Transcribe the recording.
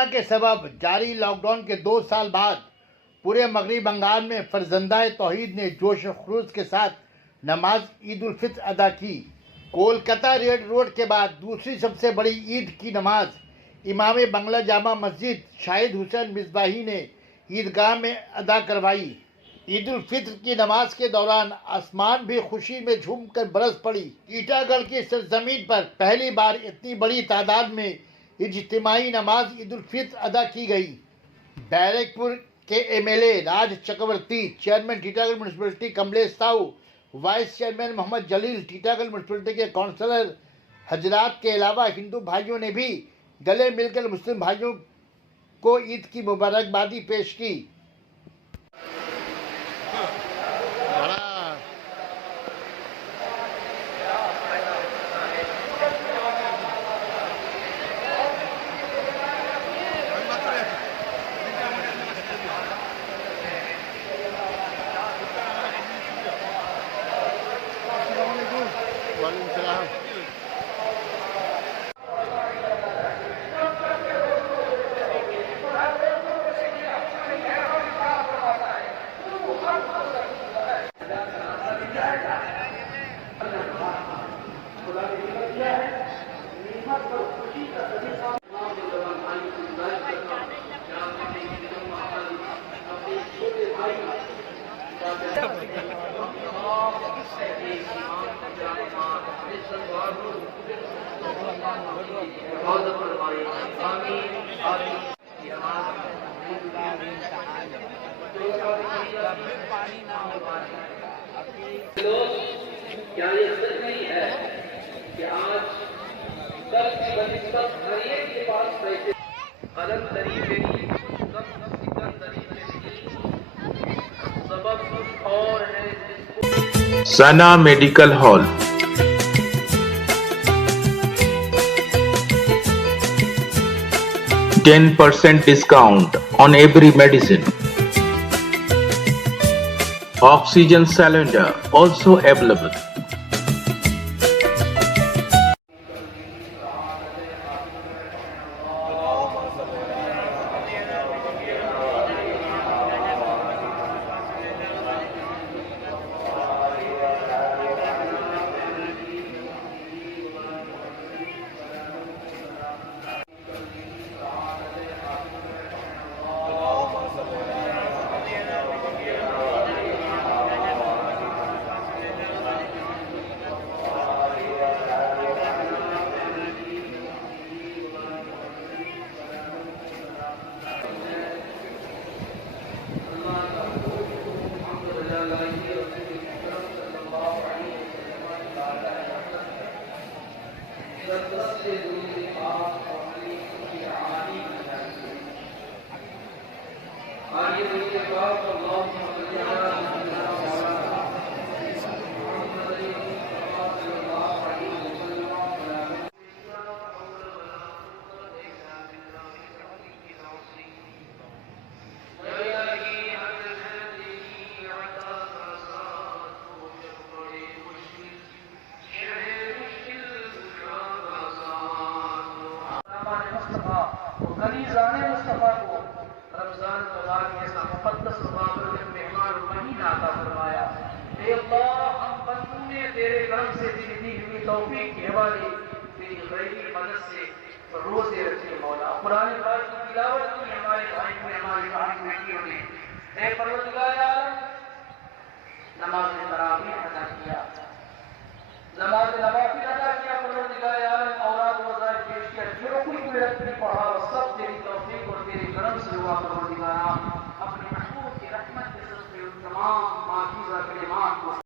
Corona के सबब जारी लॉकडाउन के 2 साल बाद पूरे मगरबी बंगाल में फर्जंदाए तौहीद ने जोश व खरूज के साथ नमाज ईद उल फित्र अदा की। कोलकाता रेड रोड के बाद दूसरी सबसे बड़ी ईद की नमाज इमाम बंगला जामा मस्जिद शाहिद हुसैन मिसबाही ने ईदगाह में अदा करवाई। ईद उल फित्र की नमाज के दौरान आसमान भी खुशी में झूमकर बरस पड़ी। टीटागढ़ की सरजमीन पर पहली बार इतनी बड़ी तादाद में इज्तिमाई नमाज ईद उल फित्र अदा की गई। बैरकपुर के MLA Raj Chakraborty, chairman Titagarh municipality Kamlesh Sahu, vice chairman Mohammad Jalil, Titagarh municipality के काउंसलर हजरात के अलावा हिंदू भाइयों ने भी गले मिलकर मुस्लिम भाइयों को ईद की मुबारकबादी पेश की। क्या ये सच नहीं है कि आज सब बनिस्बत हर एक के पास पैसे अलग तरीके की सिकंदरी की सबब कुछ और है। Sana medical hall, %10 discount on every medicine. Oxygen cylinder also available. Mustafa को रमजान मुबारक में ऐसा मुकद्दस मेहमान महीना अता फरमाया। हे अल्लाह, हम बंदों ने तेरे करम से दी हुई तौफीक के हवाले तेरी गैरी मदद से रोजे रखे मौला। कुरान पाक की तिलावत की हमारे भाई ने, हमारे बेटियों ने। हे परवरदिगार आलम, नमाज तरावीह अदा किया, नमाज नवाफिल अदा किया। परवरदिगार आलम औलाद वज़ाइफ पेश किया, जो कुछ भी अपनी पढ़ा सब तेरी तौफीक और तेरे करम से हुआ। परवरदिगार अपने महबूब की रहमत के सदक़े तमाम पाकीज़ा कलिमात को